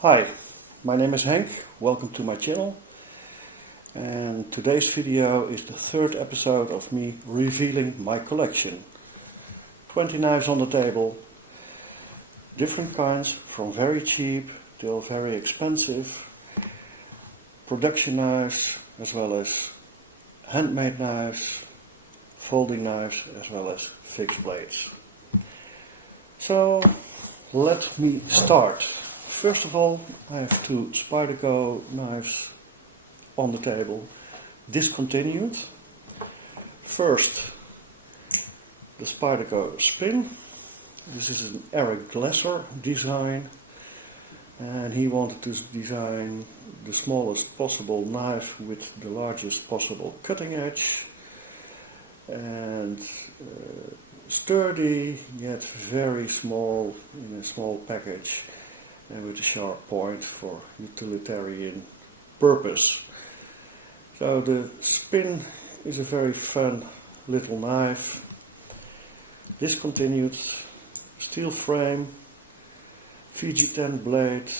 Hi, my name is Henk, welcome to my channel, and today's video is the third episode of me revealing my collection. 20 knives on the table, different kinds, from very cheap till very expensive, production knives as well as handmade knives, folding knives as well as fixed blades. So let me start. First of all, I have two Spyderco knives on the table, discontinued. First, the Spyderco Spin. This is an Eric Glesser design, and he wanted to design the smallest possible knife with the largest possible cutting edge, and sturdy yet very small in a small package, and with a sharp point for utilitarian purpose. So the Spin is a very fun little knife, discontinued, steel frame, VG10 blade,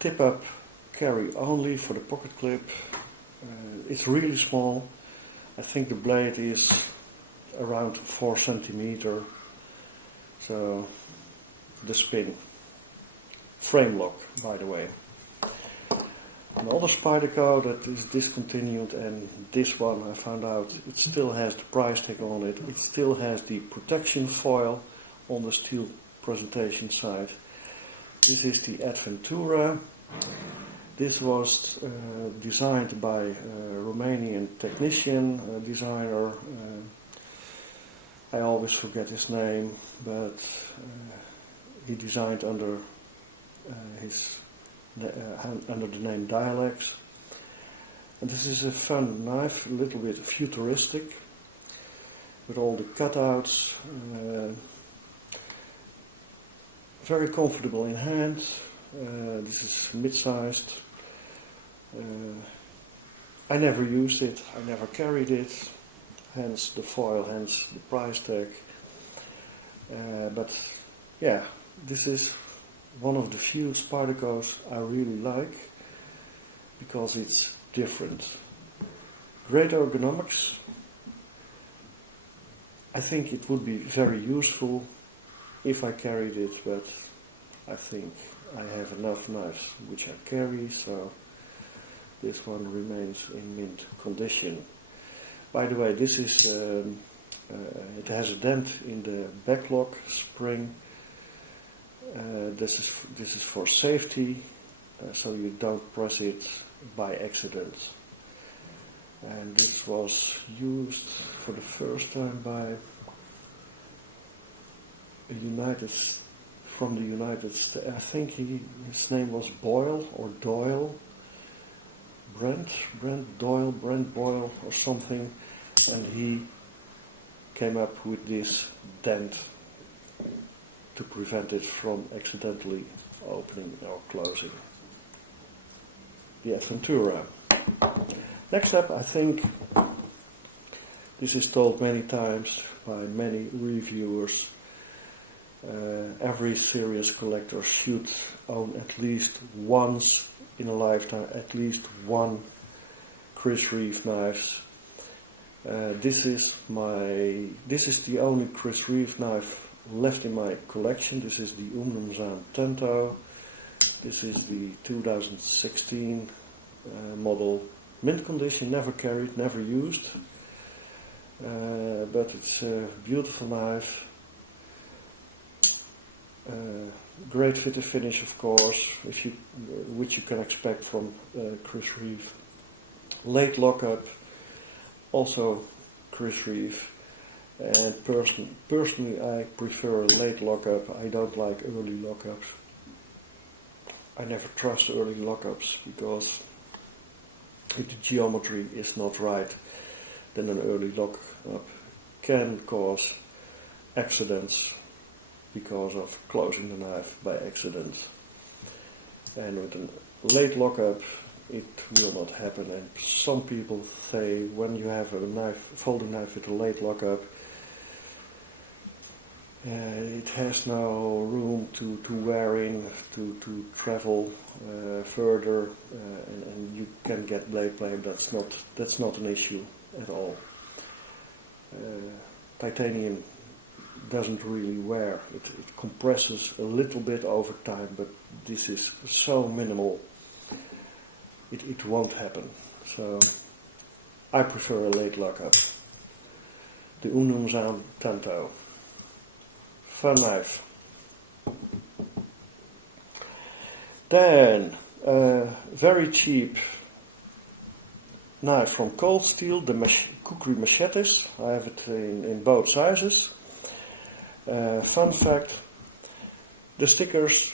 tip up carry only for the pocket clip. It's really small. I think the blade is around 4 centimeter. So the Spin. Frame lock, by the way. Another Spyderco that is discontinued, and this one I found out it still has the price tag on it. It still has the protection foil on the steel presentation side. This is the Adventura. This was designed by a Romanian technician, designer. I always forget his name, but he designed under under the name Dialex. And this is a fun knife, a little bit futuristic, with all the cutouts. Very comfortable in hand. This is mid-sized. I never used it, I never carried it, hence the foil, hence the price tag. But yeah, this is one of the few Spydercos I really like, because it's different. Great ergonomics. I think it would be very useful if I carried it, but I think I have enough knives which I carry, so this one remains in mint condition. By the way, this is it has a dent in the backlock spring. This is for safety, so you don't press it by accident. And this was used for the first time by from the United States. I think his name was Boyle or Doyle, Brent Boyle or something, and he came up with this dent to prevent it from accidentally opening or closing. The Adventura. Next up, I think this is told many times by many reviewers. Every serious collector should own at least once in a lifetime at least one Chris Reeve knife. This is the only Chris Reeve knife left in my collection. This is the Umnumzaan Tento. This is the 2016 model, mint condition, never carried, never used, but it's a beautiful knife. Great fit and finish, of course, which you can expect from Chris Reeve. Late lockup, also Chris Reeve. And personally, I prefer late lockup. I don't like early lockups. I never trust early lockups, because if the geometry is not right, then an early lockup can cause accidents because of closing the knife by accident. And with a late lockup, it will not happen. And some people say when you have a folding knife with a late lockup, It has no room to wear in, to travel further, and you can get blade play. That's not an issue at all. Titanium doesn't really wear. It compresses a little bit over time, but this is so minimal. It won't happen. So I prefer a late lockup. The Unumzaan Tanto. Fun knife. Then very cheap knife from Cold Steel, the Kukri machetes. I have it in both sizes. Fun fact, the stickers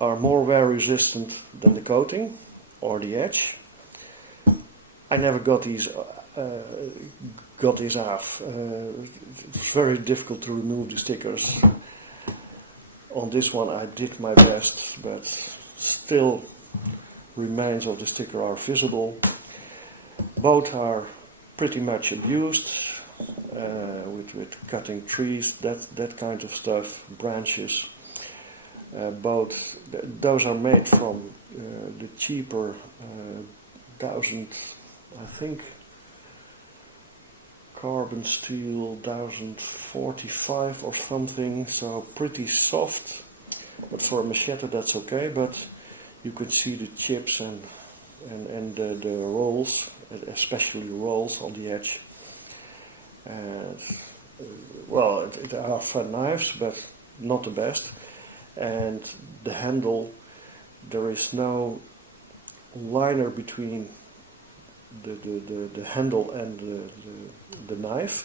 are more wear resistant than the coating or the edge. I never got these off. It's very difficult to remove the stickers. On this one I did my best, but still remains of the sticker are visible. Both are pretty much abused, with cutting trees, that kind of stuff, branches. Those are made from the cheaper 1000, I think, carbon steel 1045 or something, so pretty soft. But for a machete that's okay, but you could see the chips and the rolls, especially rolls on the edge. Well, it are fun knives, but not the best. And the handle, there is no liner between the handle and the knife,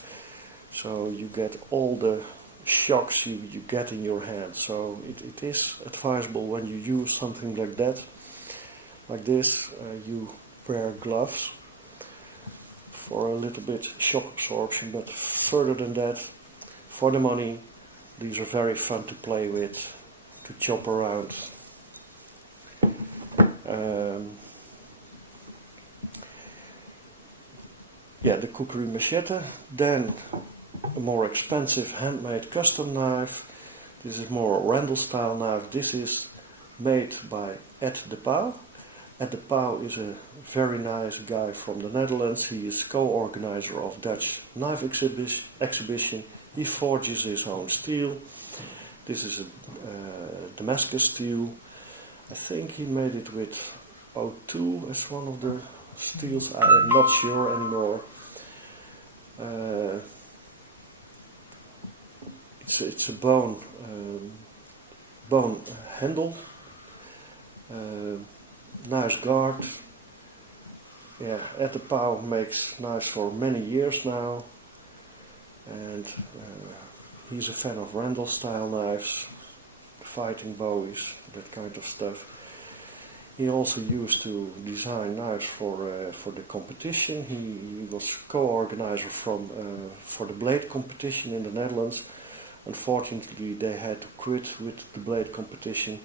so you get all the shocks you get in your hand. So it is advisable when you use something like that, like this, you wear gloves for a little bit shock absorption, but further than that, for the money, these are very fun to play with, to chop around. Yeah, the Kukri machete. Then a more expensive handmade custom knife. This is more a Randall style knife. This is made by Ed de Pauw. Ed de Pauw is a very nice guy from the Netherlands. He is co-organizer of Dutch knife exhibition. He forges his own steel. This is a Damascus steel. I think he made it with O2 as one of the steels. I am not sure anymore. It's a bone handle. Nice guard. Yeah, Ed de Pauw makes knives for many years now, and he's a fan of Randall style knives, fighting Bowies, that kind of stuff. He also used to design knives for the competition. He was co-organizer for the blade competition in the Netherlands. Unfortunately, they had to quit with the blade competition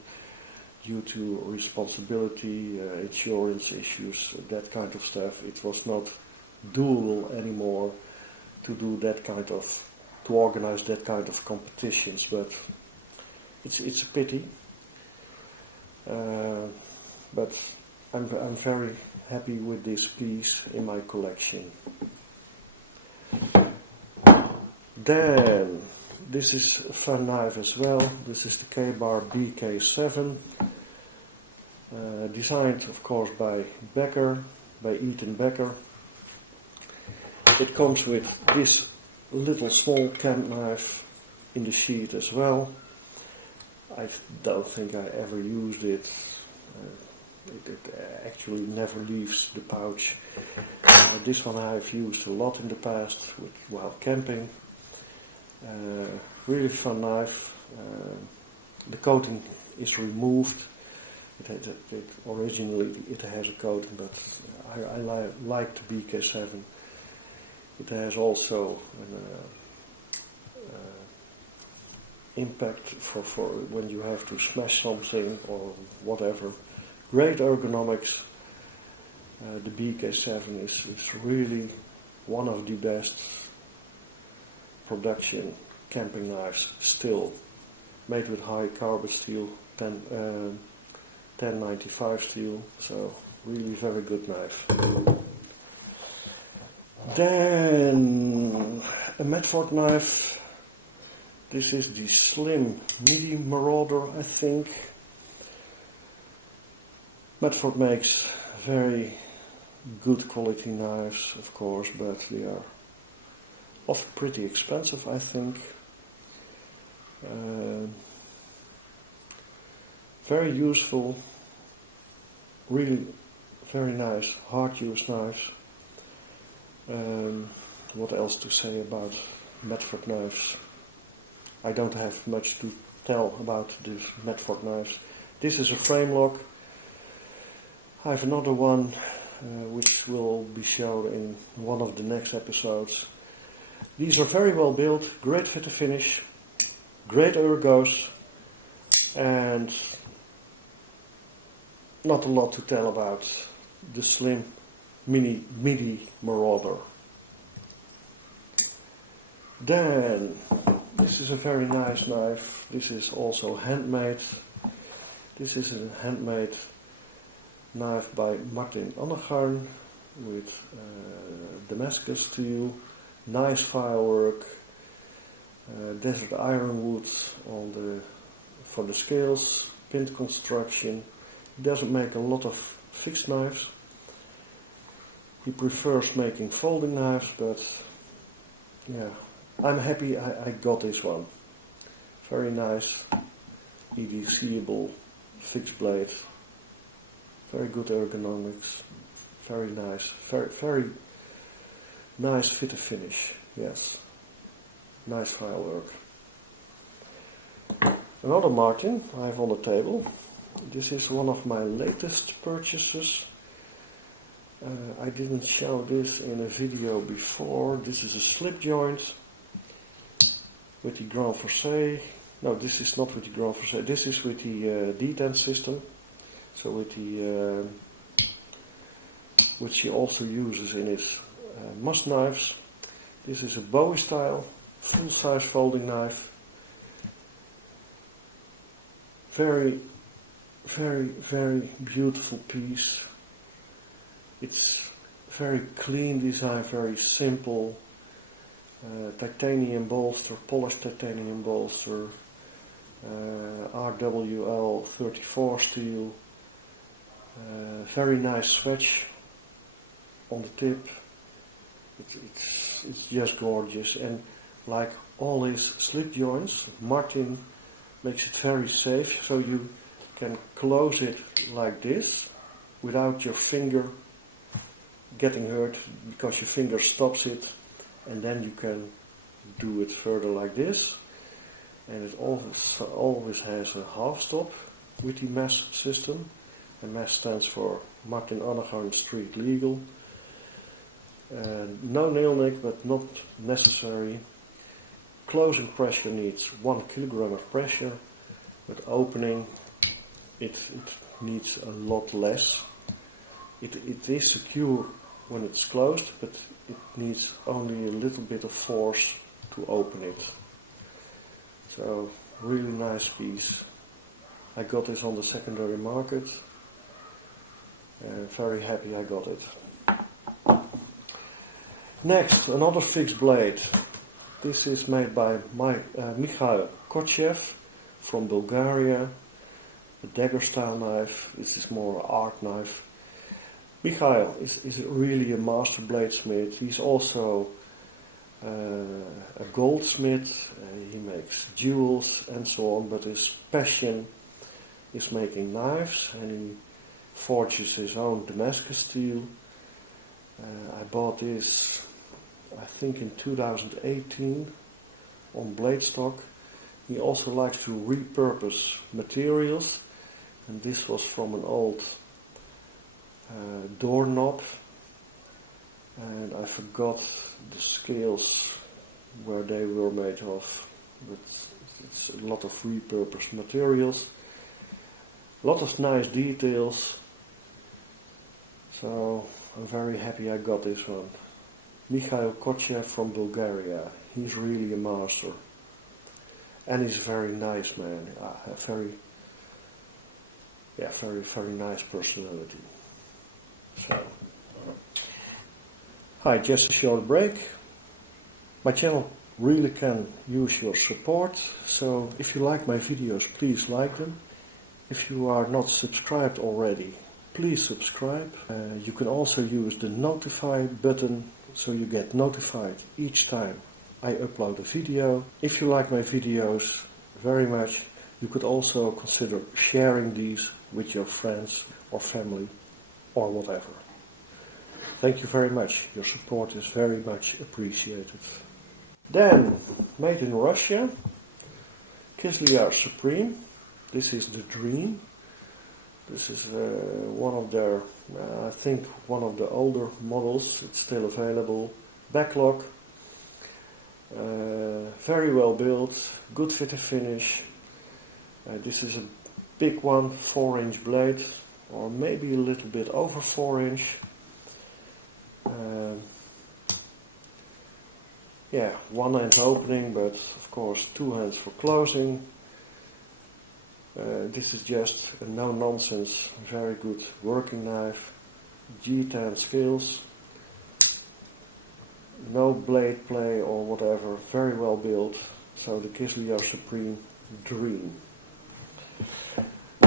due to responsibility, insurance issues, that kind of stuff. It was not doable anymore to organize that kind of competitions, but it's a pity. But I'm very happy with this piece in my collection. Then this is a fun knife as well. This is the Becker BK7, designed of course by Ethan Becker. It comes with this little small camp knife in the sheet as well. I don't think I ever used it. It actually never leaves the pouch. This one I've used a lot in the past while camping. Really fun knife. The coating is removed. Originally it has a coating, but I like the BK7. It has also an impact for when you have to smash something or whatever. Great ergonomics. The BK7 is really one of the best production camping knives still, made with high carbon steel, 1095 steel, so really very good knife. Then a Medford knife. This is the slim midi Marauder, I think. Medford makes very good quality knives, of course, but they are often pretty expensive, I think. Very useful, really very nice, hard use knives. What else to say about Medford knives? I don't have much to tell about these Medford knives. This is a frame lock. I have another one which will be shown in one of the next episodes. These are very well built, great fit to finish, great ergos, and not a lot to tell about the slim midi Marauder. Then this is a very nice knife. This is also handmade. This is a handmade knife by Martin Annegarn with Damascus steel, nice file work, desert ironwood for the scales, pin construction. He doesn't make a lot of fixed knives. He prefers making folding knives, but yeah, I'm happy I got this one. Very nice, EDCable fixed blade. Very good ergonomics. Very nice. Very nice fit to finish. Yes. Nice file work. Another Martin I have on the table. This is one of my latest purchases. I didn't show this in a video before. This is a slip joint with the Grand Force. No, this is not with the Grand Force. This is with the detent system. So with the which he also uses in his must knives. This is a Bowie style, full size folding knife. Very, very, very beautiful piece. It's very clean design, very simple. Titanium bolster, polished titanium bolster, RWL 34 steel. Very nice switch on the tip. It's just gorgeous, and like all his slip joints, Martin makes it very safe, so you can close it like this without your finger getting hurt, because your finger stops it, and then you can do it further like this. And it always has a half stop with the mesh system. And mesh stands for Martin Annegarn Street Legal. No nail nick, but not necessary. Closing pressure needs 1 kilogram of pressure, but opening it needs a lot less. It is secure when it's closed, but it needs only a little bit of force to open it. So really nice piece. I got this on the secondary market. Very happy I got it. Next, another fixed blade. This is made by Mikhail Kotchev from Bulgaria. A dagger style knife. This is more art knife. Mikhail is really a master bladesmith. He's also a goldsmith. He makes jewels and so on, but his passion is making knives, and he forges his own Damascus steel. I bought this, I think, in 2018 on blade stock. He also likes to repurpose materials, and this was from an old doorknob, and I forgot the scales where they were made of, but it's a lot of repurposed materials, a lot of nice details, so I'm very happy I got this one. Mikhail Kotchev from Bulgaria. He's really a master. And he's a very nice man. A very nice personality. So, hi, just a short break. My channel really can use your support, so if you like my videos, please like them. If you are not subscribed already, please subscribe. You can also use the notify button so you get notified each time I upload a video. If you like my videos very much, you could also consider sharing these with your friends or family or whatever. Thank you very much. Your support is very much appreciated. Then, made in Russia, Glioma Supreme. This is the Dream. This is one of their, I think one of the older models. It's still available. Backlock. Very well built, good fit and finish. This is a big one, 4-inch blade, or maybe a little bit over 4-inch. Yeah, one hand opening, but of course 2 hands for closing. This is just a no-nonsense, very good working knife. G10 skills. No blade play or whatever, very well built. So the Glioma Supreme Dream.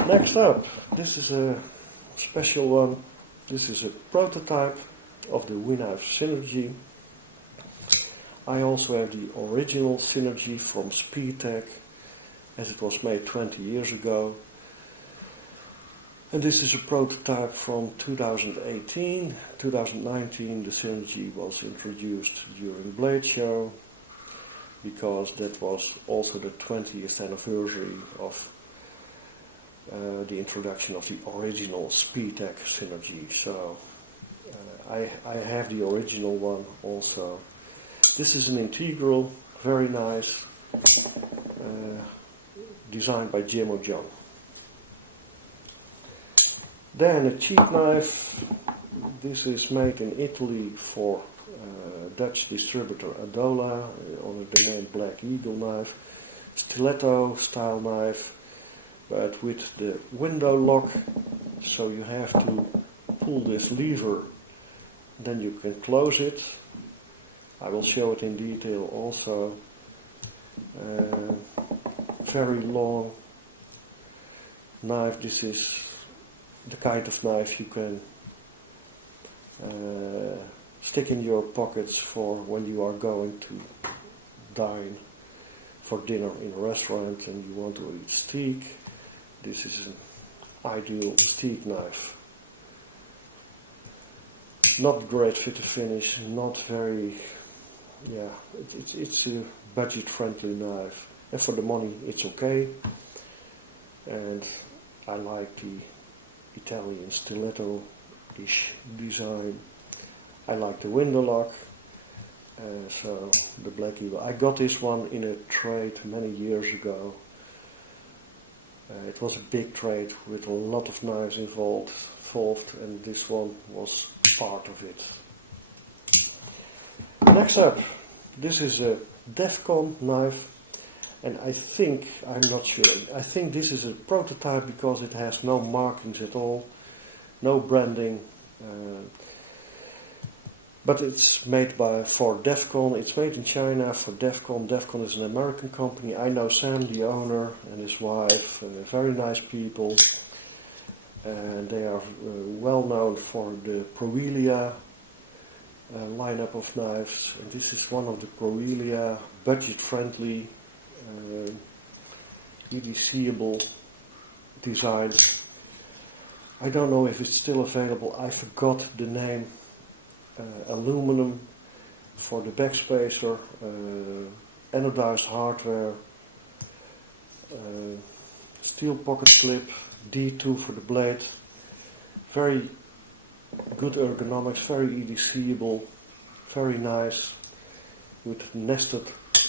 Next up, this is a special one. This is a prototype of the Wingman Synergy. I also have the original Synergy from Spyderco, as it was made 20 years ago. And this is a prototype from 2018. 2019 the Synergy was introduced during Blade Show, because that was also the 20th anniversary of the introduction of the original Spyderco Synergy. So I have the original one also. This is an integral, very nice, designed by Jim O'John. Then a cheap knife. This is made in Italy for Dutch distributor Adola under the name Black Eagle knife. Stiletto style knife, but with the window lock, so you have to pull this lever, then you can close it. I will show it in detail also. Very long knife. This is the kind of knife you can stick in your pockets for when you are going to dine for dinner in a restaurant and you want to eat steak. This is an ideal steak knife. Not great fit and finish, not very, yeah, it's a budget friendly knife, and for the money it's okay. And I like the Italian stiletto-ish design. I like the window lock, so the Black Eagle. I got this one in a trade many years ago. It was a big trade with a lot of knives involved, and this one was part of it. Next up, this is a Defcon knife, and I'm not sure, I think this is a prototype because it has no markings at all, no branding, but it's made for Defcon. It's made in China for Defcon. Defcon is an American company. I know Sam, the owner, and his wife, and they're very nice people. And they are well known for the Proelia lineup of knives. And this is one of the Proelia budget-friendly, EDCable designs. I don't know if it's still available. I forgot the name. Aluminum for the backspacer, anodized hardware, steel pocket clip, D2 for the blade. Very good ergonomics, very EDCable, very nice, with nested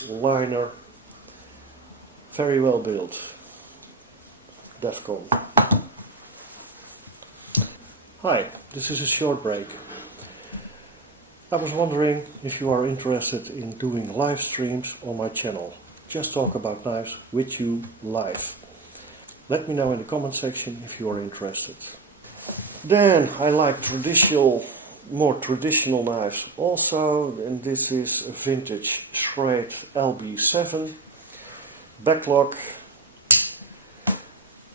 liner, very well built. Defcon. Hi, this is a short break. I was wondering if you are interested in doing live streams on my channel. Just talk about knives with you live. Let me know in the comment section if you are interested. Then I like more traditional knives also, and this is a vintage Schrade LB7 backlock.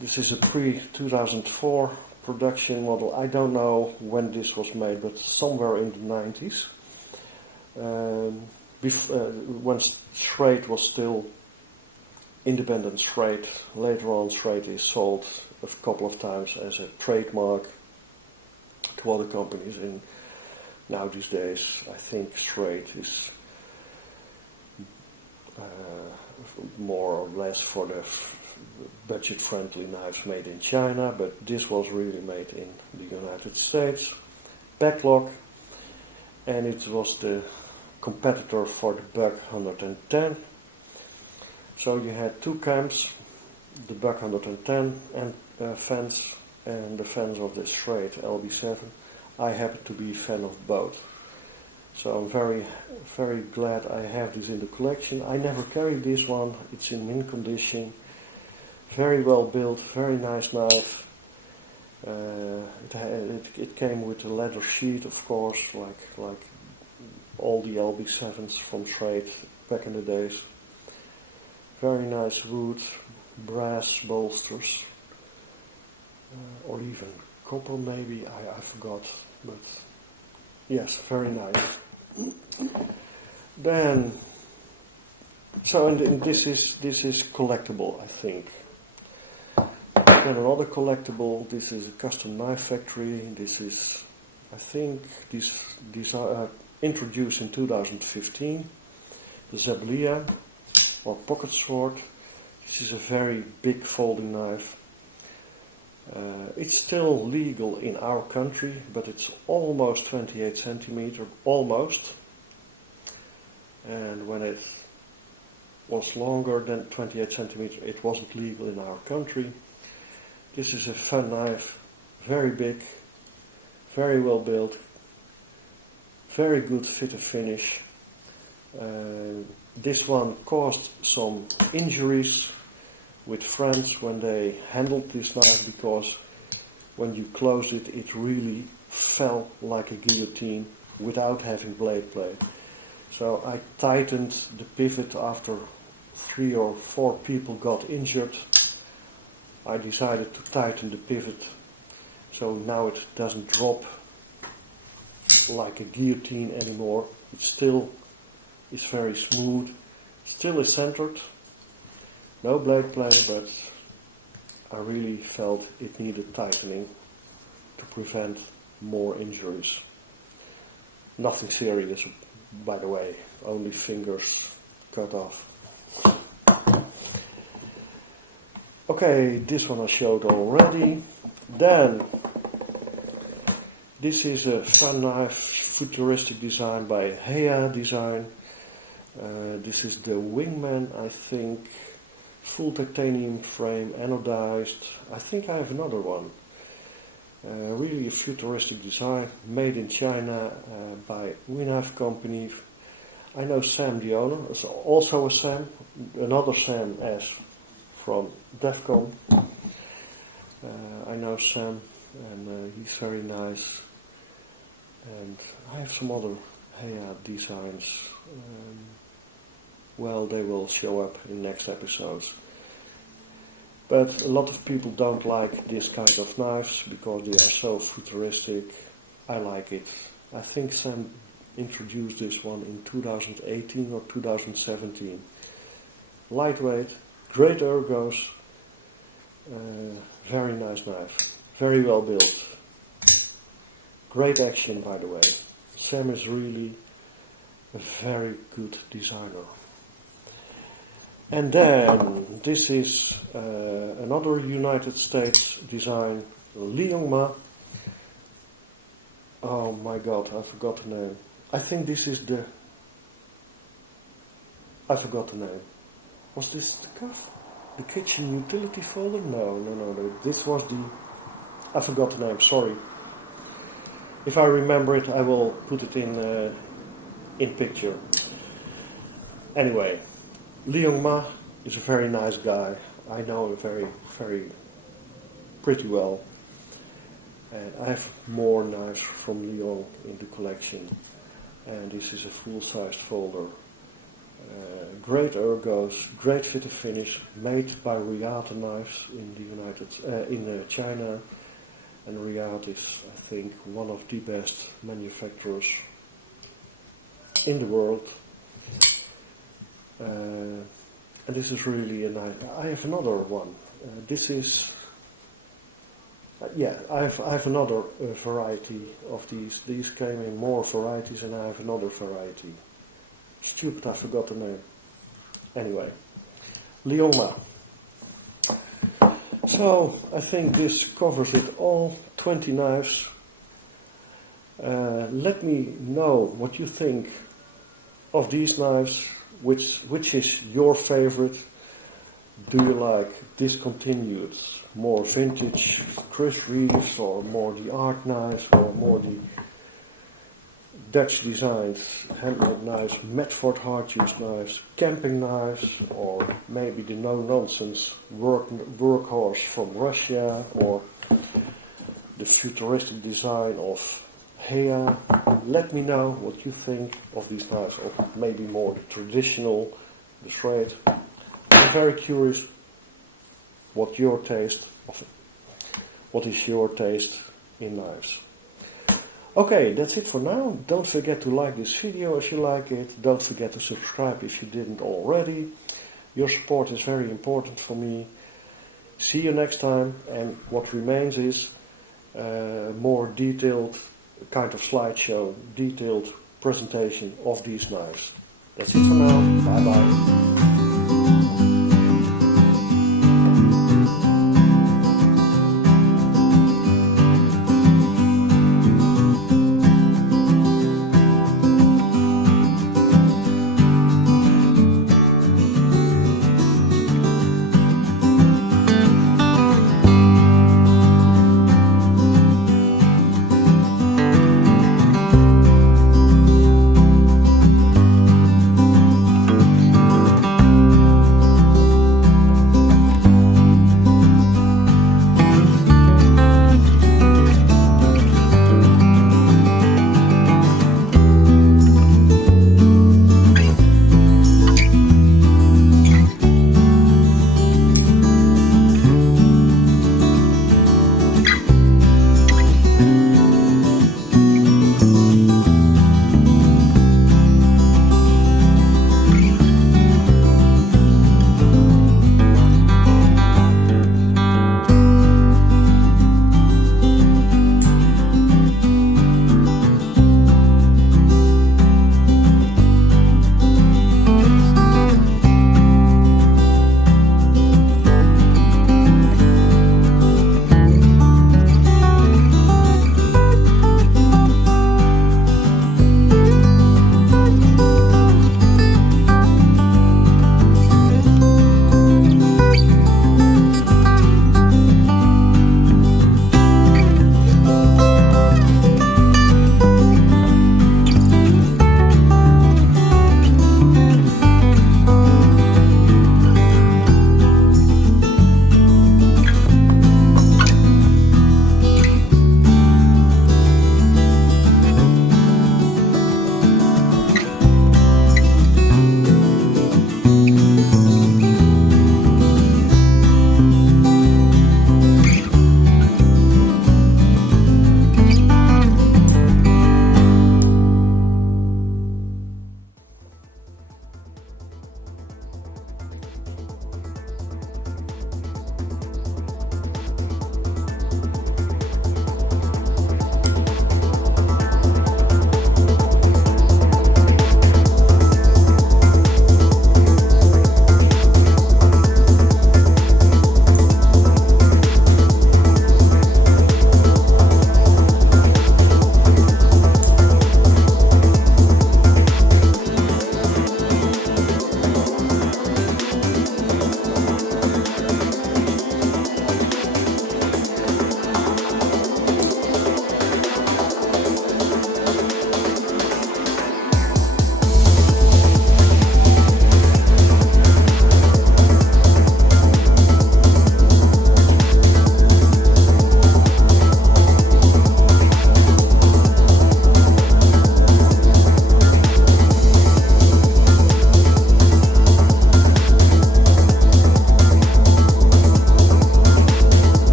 This is a pre-2004 production model. I don't know when this was made, but somewhere in the 90s. When Schrade was still independent Schrade. Later on, Schrade is sold a couple of times as a trademark to other companies, and now these days I think Schrade is more or less for the budget-friendly knives made in China, but this was really made in the United States. Backlock, and it was the competitor for the Buck 110. So you had two cams, the Buck 110 and fence, and the fence of the Schrade LB7. I happen to be a fan of both. So I'm very, very glad I have this in the collection. I never carried this one. It's in mint condition. Very well built, very nice knife. It came with a leather sheet, of course, like all the LB7s from Schrade back in the days. Very nice wood, brass bolsters, or even copper maybe, I forgot, but yes, very nice. Then, and this is collectible, I think. Then another collectible, this is a custom knife factory. This is, I think, these are introduced in 2015. The Zablia, or pocket sword. This is a very big folding knife. It's still legal in our country, but it's almost 28 centimeter, almost. And when it was longer than 28 centimeter, it wasn't legal in our country. This is a fun knife, very big, very well built, very good fit and finish. This one caused some injuries with friends when they handled this knife, because when you closed it, it really fell like a guillotine without having blade play. So I tightened the pivot after 3 or 4 people got injured. I decided to tighten the pivot so now it doesn't drop like a guillotine anymore. It still is very smooth, still is centered, no blade play, but I really felt it needed tightening to prevent more injuries. Nothing serious, by the way, only fingers cut off. Okay, this one I showed already. Then, this is a fun knife, futuristic design by Heya Design. This is the Wingman, I think, full titanium frame, anodized. I think I have another one. Really a futuristic design, made in China by Wingman company. I know Sam, the owner, is also a Sam, another Sam as from Defcon. I know Sam, and he's very nice. And I have some other Heya designs. Well, they will show up in next episodes. But a lot of people don't like this kind of knives because they are so futuristic. I like it. I think Sam introduced this one in 2018 or 2017. Lightweight, great ergos, very nice knife, very well built. Great action, by the way. Sam is really a very good designer. And then this is another United States design, Glioma. Oh my God, I forgot the name. I think this is the... I forgot the name. Was this the cuff? The kitchen utility folder? No. This was the... I forgot the name, sorry. If I remember it, I will put it in picture. Anyway, Glioma is a very nice guy. I know him very pretty well. And I have more knives from Lyon in the collection. And this is a full-sized folder. Great ergos, great fit and finish, made by Reeve knives in the China. And Reeve is, I think, one of the best manufacturers in the world. And this is really a nice. I have another one. This is. I have another variety of these. These came in more varieties, and I have another variety. Stupid, I forgot the name. Anyway, Glioma. So I think this covers it all. 20 knives. Let me know what you think of these knives. Which is your favorite? Do you like discontinued, more vintage Chris Reeves, or more the art knives, or more the Dutch designed handmade knives, Medford hard use knives, camping knives, or maybe the no-nonsense workhorse from Russia, or the futuristic design of Hea? Let me know what you think of these knives, or maybe more the traditional, the straight. I'm very curious what is your taste in knives. Okay, that's it for now. Don't forget to like this video if you like it. Don't forget to subscribe if you didn't already. Your support is very important for me. See you next time, and what remains is more detailed kind of slideshow, detailed presentation of these knives. That's it for now. Bye bye.